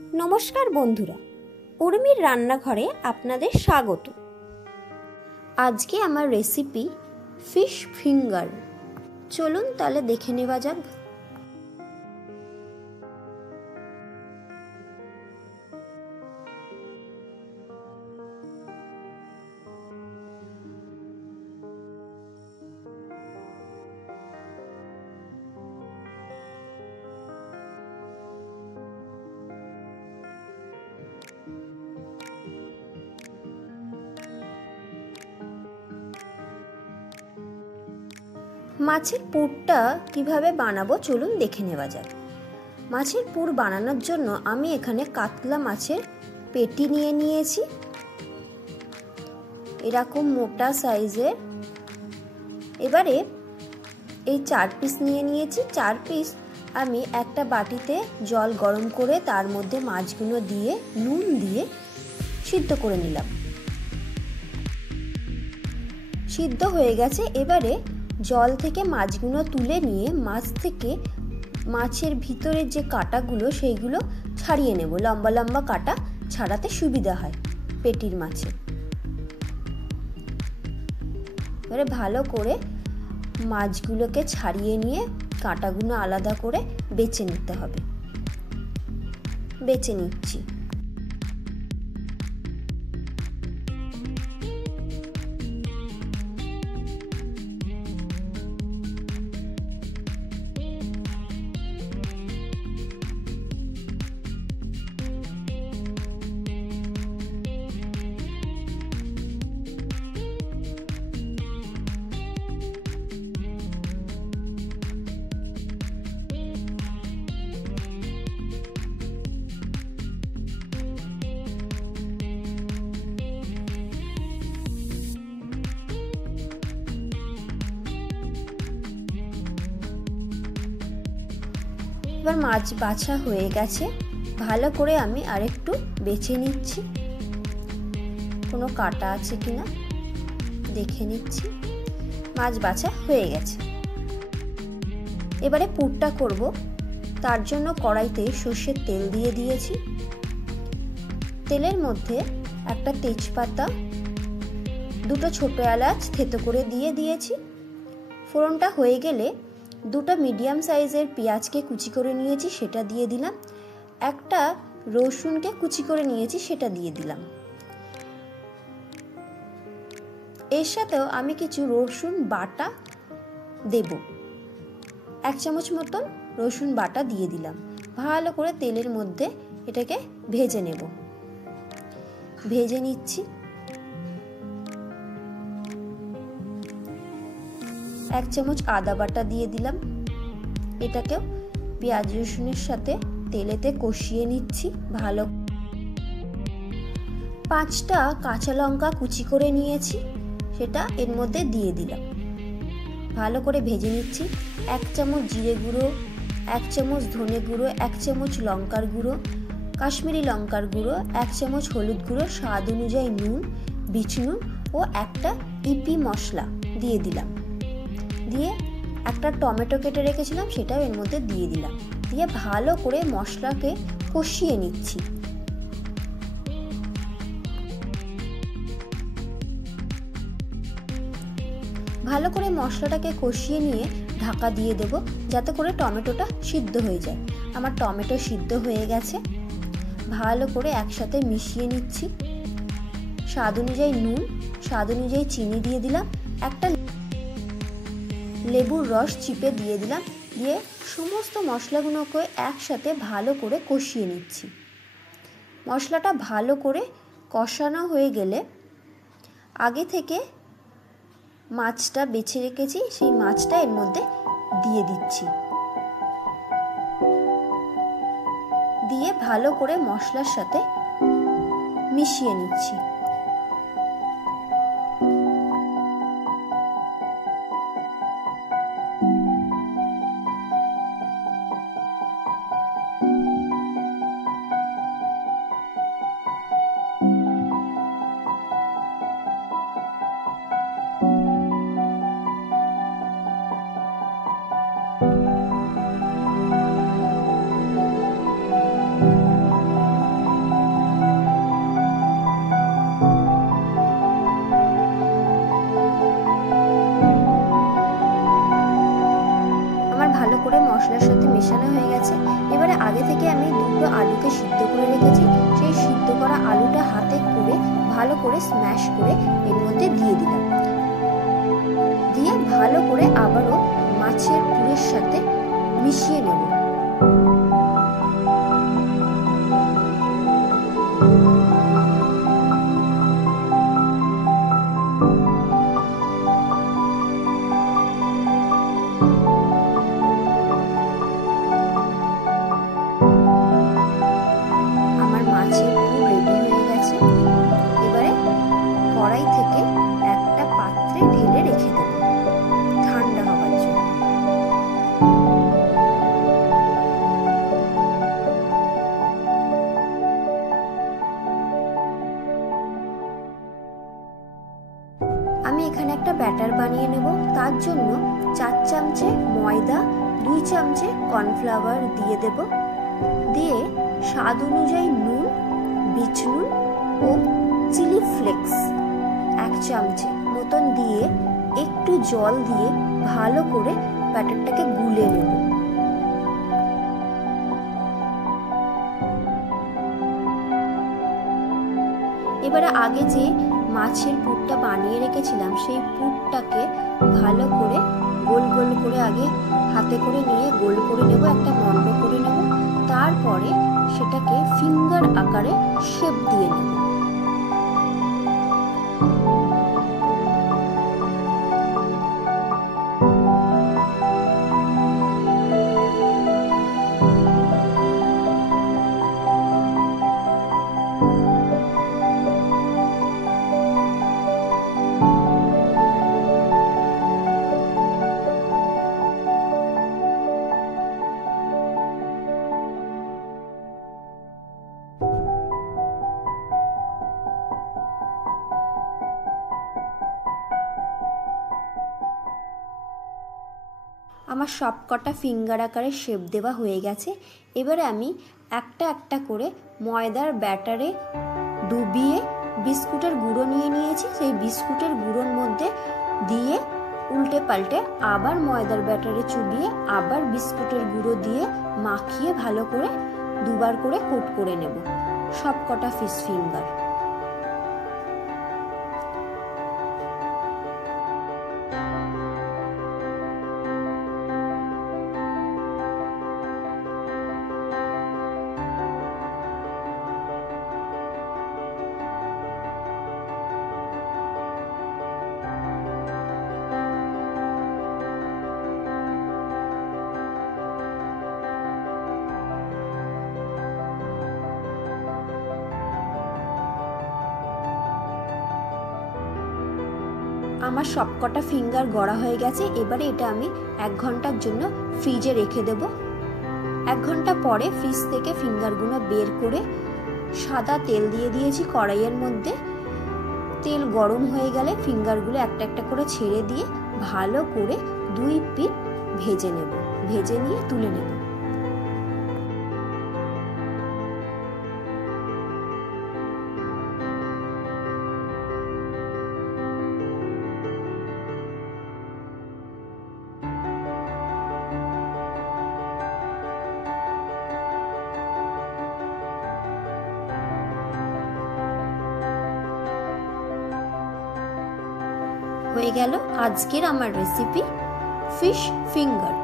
নমস্কার বন্ধুরা, উর্মির রান্নাঘরে আপনাদের স্বাগত। আজকে আমার রেসিপি ফিশ ফিঙ্গার। চলুন তাহলে দেখে নেওয়া যাক। মাছের পুরটা কিভাবে বানাবো চলুন দেখে নেওয়া যাক। মাছের পুর বানানোর জন্য আমি এখানে কাতলা মাছের পেটি নিয়ে নিয়েছি, এরকম মোটা সাইজের। এবারে এই 4 পিস নিয়ে নিয়েছি। 4 পিস আমি একটা বাটিতে জল গরম করে তার মধ্যে মাছগুলো দিয়ে নুন দিয়ে সিদ্ধ করে নিলাম। সিদ্ধ হয়ে গেছে। এবারে জল থেকে মাছগুলো তুলে নিয়ে মাছ থেকে মাছের ভিতরের যে কাঁটাগুলো সেইগুলো ছাড়িয়ে নেব। লম্বা লম্বা কাঁটা ছাড়াতে সুবিধা হয় পেটির মাছে। এবারে ভালো করে মাছগুলোকে ছাড়িয়ে নিয়ে কাঁটাগুলো আলাদা করে বেছে নিতে হবে। বেছে নিচ্ছি। এবার মাছ বাছা হয়ে গেছে। ভালো করে আমি আরেকটু বেছে নিচ্ছি, কোনো কাটা আছে কিনা দেখে নিচ্ছি। মাছ বাছা হয়ে গেছে। এবারে পুরটা করব। তার জন্য কড়াইতে সর্ষের তেল দিয়ে দিয়েছি। তেলের মধ্যে একটা তেজপাতা, দুটো ছোট এলাচ থেতো করে দিয়ে দিয়েছি। ফোড়নটা হয়ে গেলে দুটো মিডিয়াম সাইজের পেঁয়াজকে কুচি করে নিয়েছি, সেটা দিয়ে দিলাম। একটা রসুনকে কুচি করে নিয়েছি, সেটা দিয়ে দিলাম। এর সাথেও আমি কিছু রসুন বাটা দেব। 1 চামচ মতন রসুন বাটা দিয়ে দিলাম। ভালো করে তেলের মধ্যে এটাকে ভেজে নেব। ভেজে নিচ্ছি। 1 চামচ আদা বাটা দিয়ে দিলাম। এটাকেও পেঁয়াজ রসুনের সাথে তেলেতে কষিয়ে নিচ্ছি ভালো। 5টা কাঁচা লঙ্কা কুচি করে নিয়েছি, সেটা এর মধ্যে দিয়ে দিলাম। ভালো করে ভেজে নিচ্ছি। 1 চামচ জিরে গুঁড়ো, 1 চামচ ধনে গুঁড়ো, 1 চামচ লঙ্কার গুঁড়ো, কাশ্মীরি লঙ্কার গুঁড়ো, 1 চামচ হলুদ গুঁড়ো, স্বাদ অনুযায়ী নুন, বিচ নুন ও একটা ইপি মশলা দিয়ে দিলাম। দিয়ে একটা টমেটো কেটে রেখেছিলাম, সেটাও এর মধ্যে দিয়ে দিলাম। দিয়ে ভালো করে মশলাকে কষিয়ে নিচ্ছি। ভালো করে মশলাটাকে কষিয়ে নিয়ে ঢাকা দিয়ে দেব, যাতে করে টমেটোটা সিদ্ধ হয়ে যায়। আমার টমেটো সিদ্ধ হয়ে গেছে। ভালো করে একসাথে মিশিয়ে নিচ্ছি। স্বাদ অনুযায়ী নুন, স্বাদ অনুযায়ী চিনি দিয়ে দিলাম। একটা লেবুর রস চিপে দিয়ে দিলাম। দিয়ে সমস্ত মশলাগুলোকে একসাথে ভালো করে কষিয়ে নিচ্ছি। মশলাটা ভালো করে কষানো হয়ে গেলে আগে থেকে মাছটা বেছে রেখেছি, সেই মাছটা এর মধ্যে দিয়ে দিচ্ছি। দিয়ে ভালো করে মশলার সাথে মিশিয়ে নিচ্ছি। স্ম্যাশ করে এর মধ্যে দিয়ে দিলাম। দিয়ে ভালো করে আবারও মাছের পুরের সাথে মিশিয়ে নেব। আমার মাছের পুর রেডি হয়ে গেছে। এবারে কড়াই থেকে একটা পাত্রে ঢেলে রেখে দেব ঠান্ডা হবার জন্য। আমি এখানে একটা ব্যাটার বানিয়ে নেব। তার জন্য 4 চামচে ময়দা, 2 চামচে কর্নফ্লাওয়ার দিয়ে দেব। দিয়ে স্বাদ অনুযায়ী নুন, বিট নুন ও চিলি ফ্লেক্স 1 চামচে মতন দিয়ে একটু জল দিয়ে ভালো করে ব্যাটারটাকে গুলে নেব। এবারে আগে যে মাছের পুরটা বানিয়ে রেখেছিলাম সেই পুরটাকে ভালো করে গোল গোল করে আগে হাতে করে নিয়ে গোল করে নেব, একটা মন্ড করে নেব। তারপরে সেটাকে ফিঙ্গার আকারে শেপ দিয়ে নেব। আমার সবকটা ফিঙ্গার আকারে শেপ দেওয়া হয়ে গেছে। এবারে আমি একটা একটা করে ময়দার ব্যাটারে ডুবিয়ে বিস্কুটের গুঁড়ো নিয়ে নিয়েছি। সেই বিস্কুটের গুঁড়োর মধ্যে দিয়ে উল্টে পাল্টে আবার ময়দার ব্যাটারে চুবিয়ে আবার বিস্কুটের গুঁড়ো দিয়ে মাখিয়ে ভালো করে দুবার করে কোট করে নেব সবকটা ফিশ ফিঙ্গার। আমার সবকটা ফিঙ্গার গড়া হয়ে গেছে। এবারে এটা আমি 1 ঘন্টার জন্য ফ্রিজে রেখে দেব। 1 ঘন্টা পরে ফ্রিজ থেকে ফিঙ্গারগুলো বের করে সাদা তেল দিয়ে দিয়েছি কড়াইয়ের মধ্যে। তেল গরম হয়ে গেলে ফিঙ্গারগুলো একটা একটা করে ছেড়ে দিয়ে ভালো করে 2 পিঠ ভেজে নেব। ভেজে নিয়ে তুলে নেব। হয়ে গেল আজকের আমার রেসিপি ফিশ ফিঙ্গার।